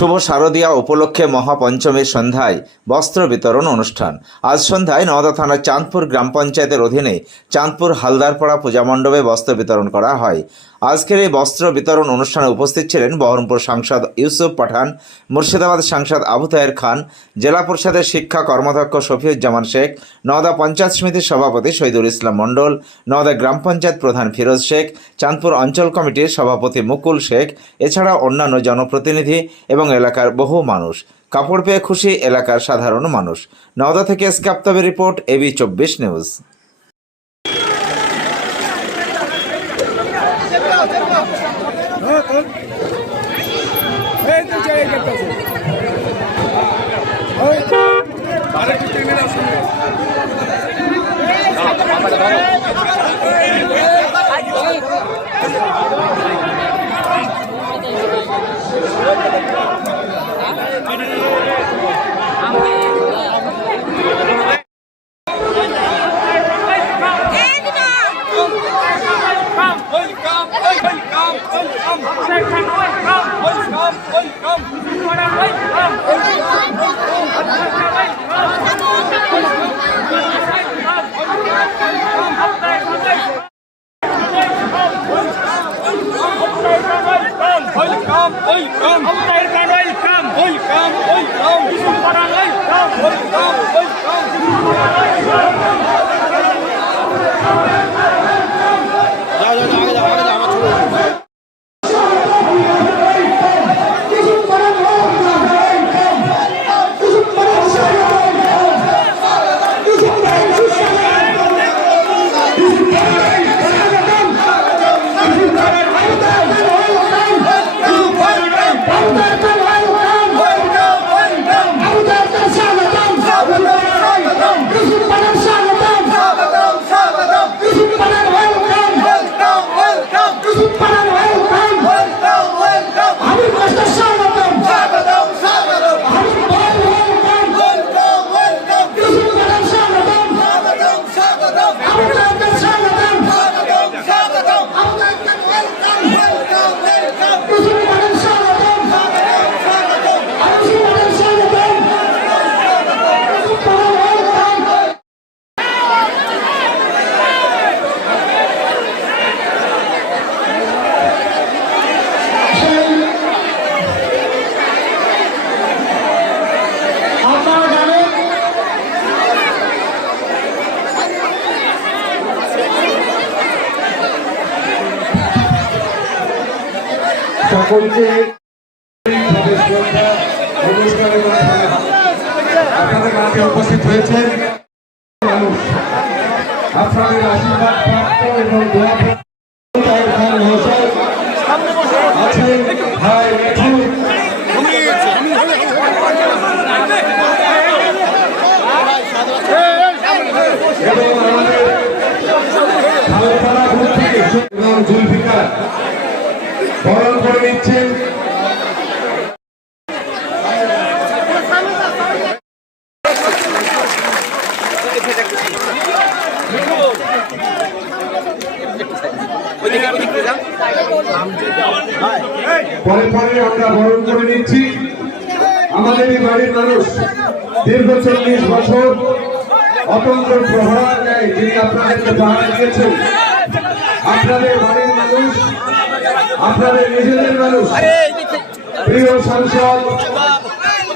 শুভ শারদীয়া উপলক্ষে মহাপঞ্চমীর সন্ধ্যায় বস্ত্র বিতরণ অনুষ্ঠান। আজ সন্ধ্যায় নওদা থানার চাঁদপুর গ্রাম পঞ্চায়েতের অধীনে চাঁদপুর হালদারপাড়া পূজা মণ্ডপে বস্ত্র বিতরণ করা হয়। আজকের এই বস্ত্র বিতরণ অনুষ্ঠানে উপস্থিত ছিলেন বহরমপুর সাংসদ ইউসুফ পাঠান, মুর্শিদাবাদ সাংসদ আবু তাহের খান, জেলা পরিষদের শিক্ষা কর্মাধ্যক্ষ শফিউজ্জামান শেখ, নওদা পঞ্চায়েত সমিতির সভাপতি শহীদুল ইসলাম মণ্ডল, নওদা গ্রাম পঞ্চায়েত প্রধান ফিরোজ শেখ, চাঁদপুর অঞ্চল কমিটির সভাপতি মুকুল শেখ এছাড়া অন্যান্য জনপ্রতিনিধি এবং এলাকার বহু মানুষ। কাপড় পেয়ে খুশি এলাকার সাধারণ মানুষ। নওদা থেকে স্কাপ্তবের রিপোর্ট এবি চব্বিশ নিউজ। সকলকে আপনাদের মাঝে উপস্থিত হয়েছেন আপনাদের আশীর্বাদ জুলফিকার। বরণ করে নিচ্ছেন। পরে পরে আমরা বরণ করে নিচ্ছি। আমাদের এই বাড়ির মানুষ দীর্ঘ চল্লিশ বছর অতন্ত্র প্রহরার নেয় যিনি আপনাদেরকে পাহারা দিয়েছেন আপনাদের বাড়ির মানুষ, আপনাদের নিজেদের মানুষ, প্রিয় সাংসদ,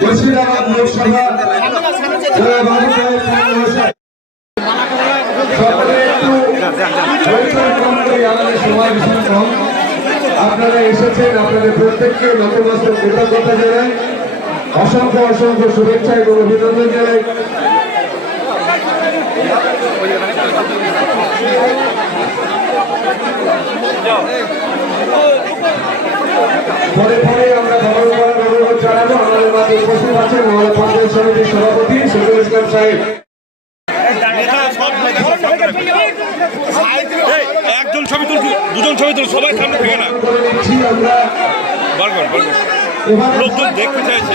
মুর্শিদাবাদ লোকসভা আমাদের সময় আপনারা এসেছেন, আপনাদের প্রত্যেককে নতমস্তক কৃতজ্ঞতা জানাই। অসংখ্য অসংখ্য শুভেচ্ছা এবং অভিনন্দন জানাই। পরে পরে আমরা ভবন করার অনুরোধ জানাব আমাদের মাঝে উপস্থিত আছেন আমাদের পঞ্চায়েত সমিতির সভাপতি শহীদুল ইসলাম সাহেব। একজন ছবি তুলছি দুজন ছবি তুল সবাই সামনে থেকে না। লোকজন দেখতে চাইছে।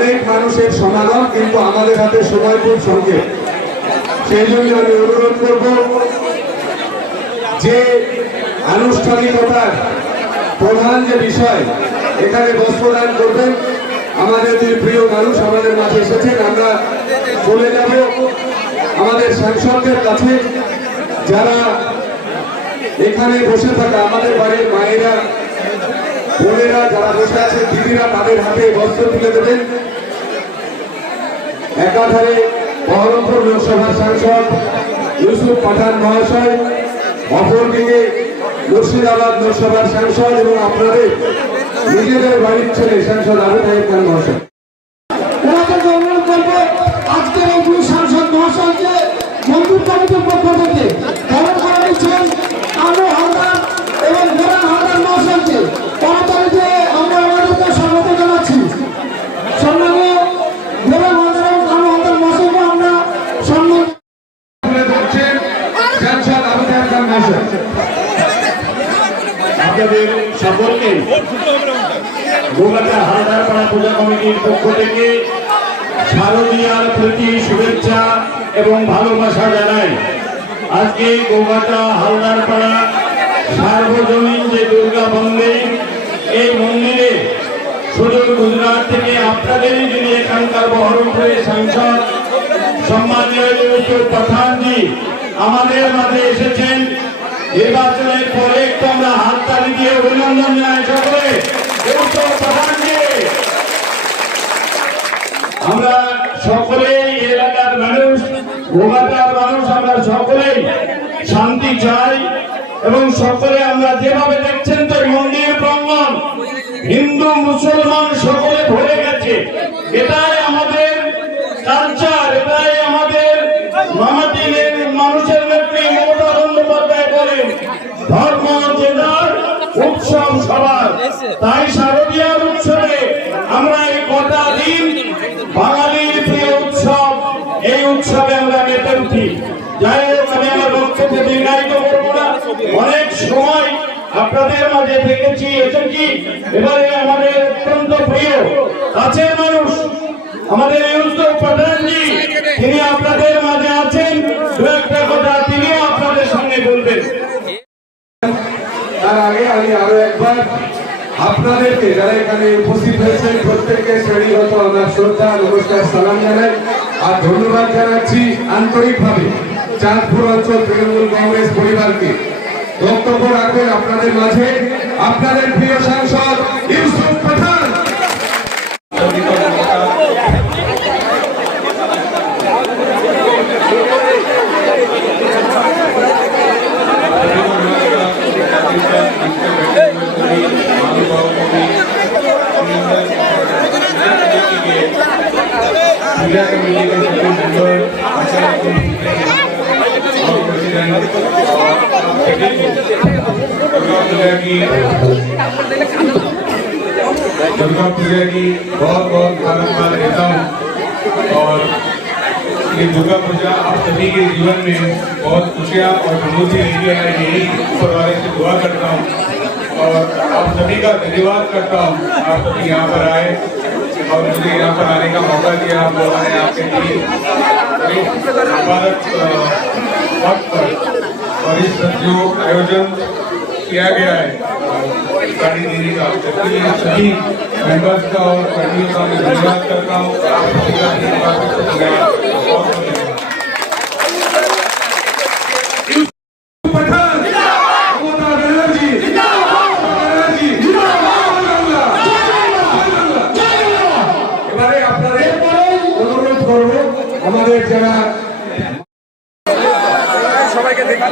অনেক মানুষের সমাগম, কিন্তু আমাদের হাতে সময় খুব সংক্ষেপ। সেই জন্য আমি অনুরোধ করব যে আনুষ্ঠানিকতার প্রধান যে বিষয়, এখানে বস্ত্রদান করবেন। আমাদের যে প্রিয় মানুষ আমাদের মাঝে এসেছেন, আমরা চলে যাব আমাদের সাংসদদের কাছে, যারা এখানে বসে থাকা আমাদের বাড়ির মায়েরা, বোনেরা যারা বসে আছেন, দিদিরা তাদের হাতে বস্ত্র তুলে দেবেন। একাধারে বহরমপুর লোকসভার সাংসদ ইউসুফ পাঠান মহাশয়, অপরদিকে মুর্শিদাবাদ লোকসভার সাংসদ এবং আপনাদের নিজেদের বাড়ির ছেলে সাংসদ আবু তাহেব খান মহাশয়। অনুরোধ করব, আজকের এই দুই সাংসদ মহাশয়কে কমিটির পক্ষ থেকে বরণ করে নিচ্ছেন আনু হালদার এবং গোরান হালদার মহাশয়কে তাড়াতাড়ি দিয়ে আমরা ওনাদেরকে স্বাগত জানাচ্ছি সম্মানীয় গোরান হালদার এবং আনু হালদার মহাশয়কে আমরা সম্মান তুলে ধরছেন সাংসদ আবু তাহেব খান মহাশয় আপনাদের সকলকে গোগাটা পূজা কমিটির পক্ষ থেকে শারদীয়ার প্রতি শুভেচ্ছা এবং ভালোবাসা জানাই। আজকে গোগাটা হালদারপাড়া সার্বজনীন যে দুর্গা মন্দির, এই মন্দিরে শুধু গুজরাট থেকে আপনাদেরই যিনি এখানকার বহরমপুরের সাংসদ, সম্মানীয় পাঠানজি আমাদের মাঝে এসেছেন। নির্বাচনের পরে একটু আমরা হাততালি দিয়ে অভিনন্দন জানাই সকলে। আমরা সকলেই এলাকার মানুষ গোঘাটার মানুষ, আমরা সকলেই শান্তি চাই এবং সকলে আমরা যেভাবে দেখছেন তো মন্দির প্রাঙ্গণ, হিন্দু, মুসলমান সকলে ভরে গেছে। এটাই আমাদের কালচার এটাই আমাদের মামাটির মানুষের নেত্রী মমতা বন্দ্যোপাধ্যায় বলেন, ধর্ম জেলার উৎসব সবার। তাই সময় আপনাদের মাঝে দেখেছি এসেছি এবারে আমাদের অত্যন্ত প্রিয়, কাছের মানুষ, আমাদের ইউসুফ তিনি আপনাদের মাঝে আছেন। দু একটা কথা তিনিও আপনাদের সঙ্গে বলবেন। তার আগে আমি আরও একবার আপনাদেরকে যারা এখানে উপস্থিত হয়েছেন, প্রত্যেককে শ্রেণীগত আমার শ্রদ্ধা, নমস্কার, সালাম জানাই। আর ধন্যবাদ জানাচ্ছি আন্তরিকভাবে চাঁদপুর অঞ্চল তৃণমূল কংগ্রেস পরিবারকে। বক্তব্য রাখবেন আপনাদের মাঝে। আপনাদের প্রিয় সাংসদ ইউসুফ পাঠান। दुर्गा पूजा की बहुत बहुत बारम्बार देता हूँ। और ये दुर्गा पूजा आप सभी के जीवन में बहुत खुशियाँ और समृद्धि लेके आए यही वाले से दुआ करता हूँ। और आप सभी का धन्यवाद करता हूँ। आप सभी यहाँ पर आए और मुझे यहाँ पर आने का मौका दिया। आप लोगों ने आपके लिए अ, वक्त पर और इस जो आयोजन किया गया है गाड़ी देने का इसके लिए सभी मेंबर्स का और कर्मियों का मैं धन्यवाद करता हूँ आप सभी का धन्यवाद धन्यवाद बहुत बहुत धन्यवाद পাঠান মমতা ব্যানার্জি ব্যানার্জি এবারে আপনাদের অনুরোধ করব আমাদের যারা সবাইকে দেখতে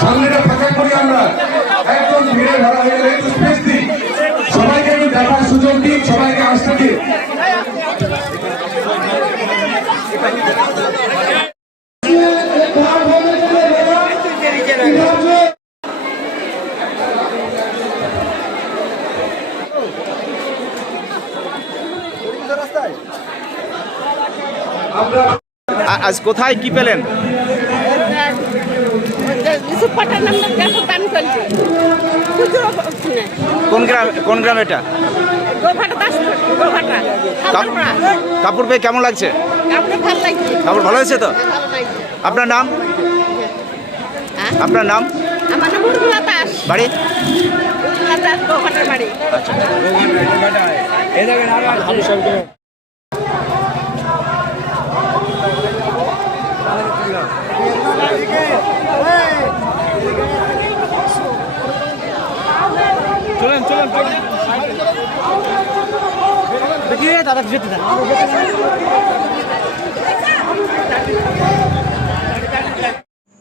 সামনেটা ফাঁকা করি আমরা একদম ভিড়ে ধরা হয়ে গেলে একটু স্পেস দিই সবাইকে একটু দেখার সুযোগ দিন, সবাইকে আসতে দিন। আজ কোথায় কি পেলেন? কোন। গ্রাম কোন গ্রাম এটা? কাপড় পেয়ে কেমন লাগছে? কাপড় ভালো হয়েছে তো? আপনার নাম? হ্যাঁ? আপনার নাম? বাড়ি? নাম উর্মিলা দাস যেতে বাড়ি